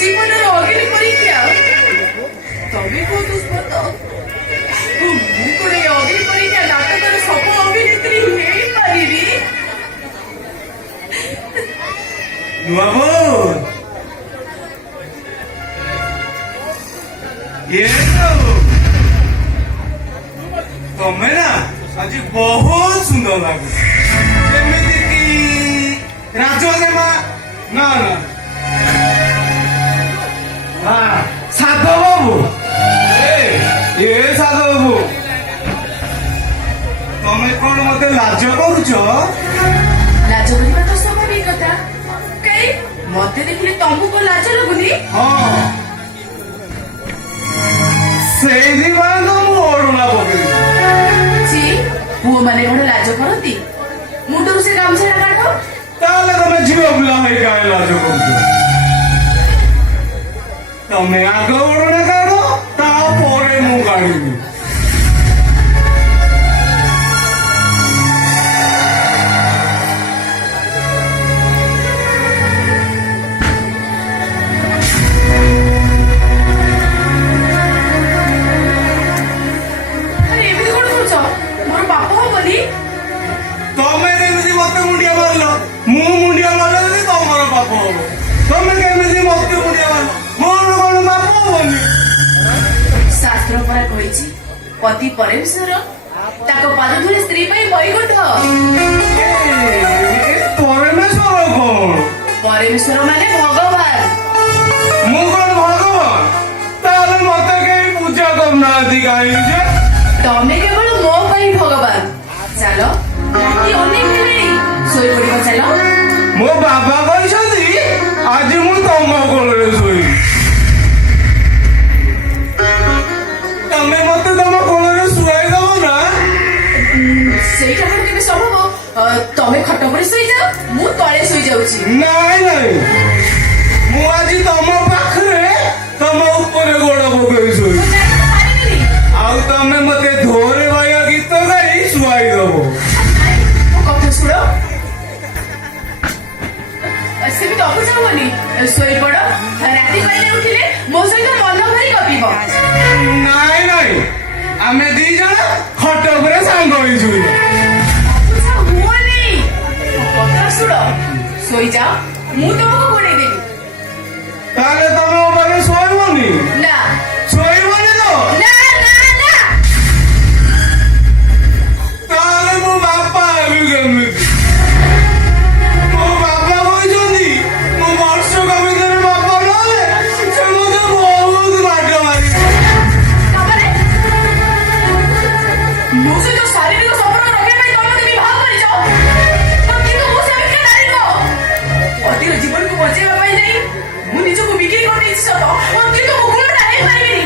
জীবনের অগ্নি পরীক্ষা তবে কত স্পত ମୁଁ ଗୋଟେ ଅଗ୍ନି ପରୀକ୍ଷା ନାଟକର ସବୁ ଅଭିନେତ୍ରୀ ହେଇପାରିବି। ତମେ ନା ଆଜି ବହୁତ ସୁନ୍ଦର ଲାଗୁଛ, ଯେମିତି କି ରାଜଦେମା ନା ନା ସାଧବ ବାବୁ, ଏ ସାଧବ ବାବୁ, ତମେ କଣ ମତେ ଲାଜ କରୁଛ? ଲାଜ କରିବା ତ ସ୍ୱାଭାବିକ କଥା। କାଇଁ ମତେ ଦେଖିଲେ ତମକୁ ଲାଜ ଲାଗୁନି? ହଁ, ସେଇଥିପାଇଁ ତ ମୁଁ ଓଢଣା ପକେଇଲି। ପୁଅ ମାନେ କଣ ଲାଜ କରନ୍ତି? ମୁଣ୍ଡରୁ ସେ ଗାମୁଛାଟା କାଢ। ତାହେଲେ ତମେ ଝିଅ ପିଲା ହେଇ କାହିଁ ଲାଜ କରୁଛ? ତମେ ଆଗ ଓଢଣା କାଢ, ତାପରେ ମୁଁ କାଢିବି। ତମେ ଯେମିତି ମତେ ମୁଣ୍ଡିଆ ମାରିଲ, ମୁଁ ମୁଣ୍ଡିଆ ମାରିଲେ ତମର ପାପ ହବ। ତମେ କେମିତି ମତେ ମୁଣ୍ଡିଆ ମାରିଲ, ମୋର କଣ ପାପ ହବନି? ଶାସ୍ତ୍ର ପରା କହିଛି, ପତି ପରମେଶ୍ୱର, ତାଙ୍କ ପାଦ ଧୂଳି ସ୍ତ୍ରୀ ପାଇଁ ବୈକୁଣ୍ଠ। ପରମେଶ୍ୱର କଣ? ପରମେଶ୍ୱର ମାନେ ଭଗବାନ। ମୁଁ କଣ ଭଗବାନ? ତାହେଲେ ମତେ କେହି ପୂଜା କରୁନାହାନ୍ତି କାହିଁକି ଯେ? ତମେ କେବଳ ମୋ ପାଇଁ ଭଗବାନ। ଚାଲ, ରାତି ଅନେକ ହେଲାଣି, ଶୋଇପଡ଼ିବ ଚାଲ। ମୋ ବାବା କହିଛନ୍ତି ଆଜି ମୁଁ ତମ କୋଳରେ ଶୋଇବି। ତମେ ମତେ ତମ କୋଳରେ ଶୁଆଇ ଦବ ନା? ସେଇଟା କଣ କେବେ ସମ୍ଭବ? ତମେ ଖଟ ଉପରେ ଶୋଇଯାଅ, ମୁଁ ତଳେ ଶୋଇଯାଉଛି। ନାଇଁ ନାଇଁ, ମୁଁ ଆଜି ତମ ପାଖରେ ତମ ଉପରେ ଗୋଡ ପକେଇ ଶୋଇବି। ଆଉ ତମେ ମତେ ଧୋରେ ବାୟା ଗୀତ ଗାଇ ଶୁଆଇ ଦବ। କଥା ଶୁଣ, ସେମିତି ଅବୁଝା ହବନି। ଶୋଇପଡ, ରାତି ପାଇଲେ ଉଠିଲେ ମୋ ସହିତ ମନ ଭରି ଗପିବ। ନାଇଁ ନାଇଁ, ଆମେ ଦି ଜଣ ଖଟ ଉପରେ ସାଙ୍ଗ ହେଇ ଶୋଇବା। ଅବୁଝା ହୁଅନି, କଥା ଶୁଣ, ଶୋଇଯାଅ, ମୁଁ ତମକୁ ଘୋଡେଇ ଦେବି। ତାହେଲେ ତମେ ମୋ ପାଖରେ ଶୋଇବନି? ନା, ଶୋଇବନି ତ? ନା ନା ନା। ତାହେଲେ ମୋ ବାପା ହେବି କେମିତି? ମୋ ବାପା କହିଛନ୍ତି ମୁଁ ବର୍ଷକ ଭିତରେ ବାପା ନହେଲେ ସେ ମତେ ବହୁତ ମାଡ ମାରିବ। ତାପରେ ମୋ ସହିତ ଶାରୀରିକ ସମ୍ପର୍କ ରଖିବା ପାଇଁ ତମେ ମତେ ବିବାହ କରିଛ, କିନ୍ତୁ ମୁଁ ସେମିତି ନାରୀ ନୁହଁ। ପତିର ଜୀବନକୁ ବଞ୍ଚେଇବା ପାଇଁ ଯାଇ ମୁଁ ନିଜକୁ ବିକ୍ରି କରିଦେଇଛି ସତ, କିନ୍ତୁ ମୁଁ ଗୁଣଟା ହେଇପାରିବିନି।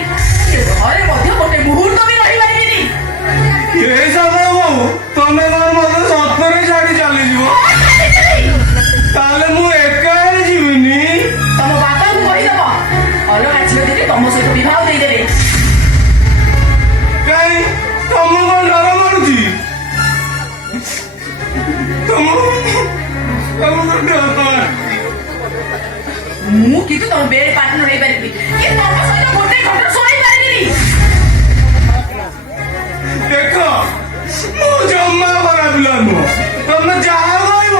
ଘରେ ମଧ୍ୟ ଗୋଟେ ମୁହୂର୍ତ୍ତ ବି ରହିପାରିବିନି। ଏ ସାଧବ, ତମେ କଣ ମତେ ସତରେ ଛାଡି ଚାଲିଯିବ? ତାହେଲେ ମୁଁ ଏକା ଯିବିନି। ତମ ବାପାଙ୍କୁ କହିଦବ ଅଲଗା ଝିଅ ଦେବେ, ତମ ସହିତ ବିବାହ ଦେଇଦେବେ। କାଇଁ, ତମକୁ କଣ ଡର ମାରୁଛି? ତମକୁ ଡର ମାରୁଛି? ମୁଁ କିନ୍ତୁ ତମ ବେଡ୍ ପାର୍ଟନର ହେଇପାରିବି, କିନ୍ତୁ ତମ ସହିତ ଗୋଟେ ଘଣ୍ଟା ଶୋଇପାରିବିନି। ଦେଖ, ମୁଁ ଜମା ଖରାପ ପିଲା ନୁହଁ। ତମେ ଯାହା କହିବ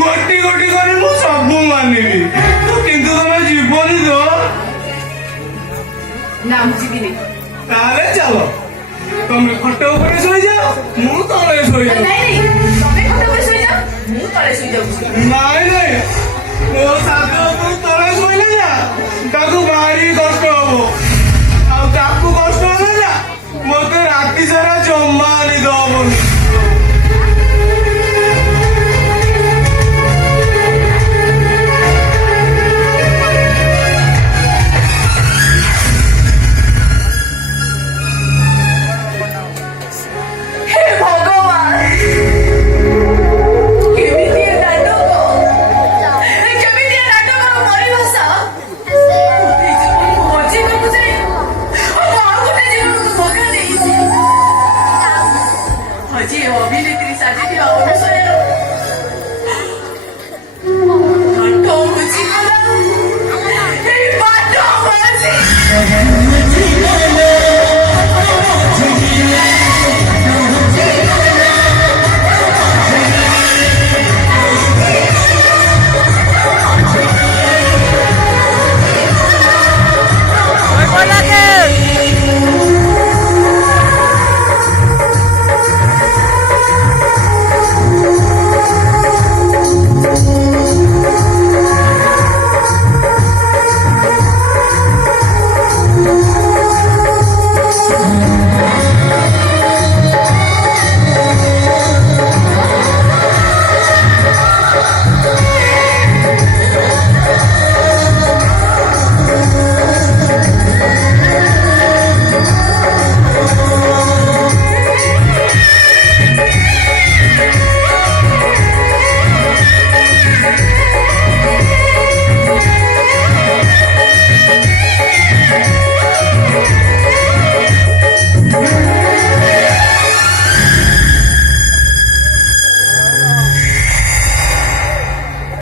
ଗୋଟି ଗୋଟି କରି ମୁଁ ସବୁ ମାନିବି, କିନ୍ତୁ ତମେ ଯିବନି ତ? ନା, ମୁଁ ଯିବିନି। ତାହେଲେ ଚାଲ, ତମେ ଖଟ ଉପରେ ଶୋଇଯାଅ, ମୁଁ ତଳେ ଶୋଇଯାଉଛି। ନାଇଁ ନାଇଁ, ତମେ ଖଟ ଉପରେ ଶୋଇଯାଅ, ମୁଁ ତଳେ ଶୋଇଯାଉଛି। ନାଇଁ ନାଇଁ,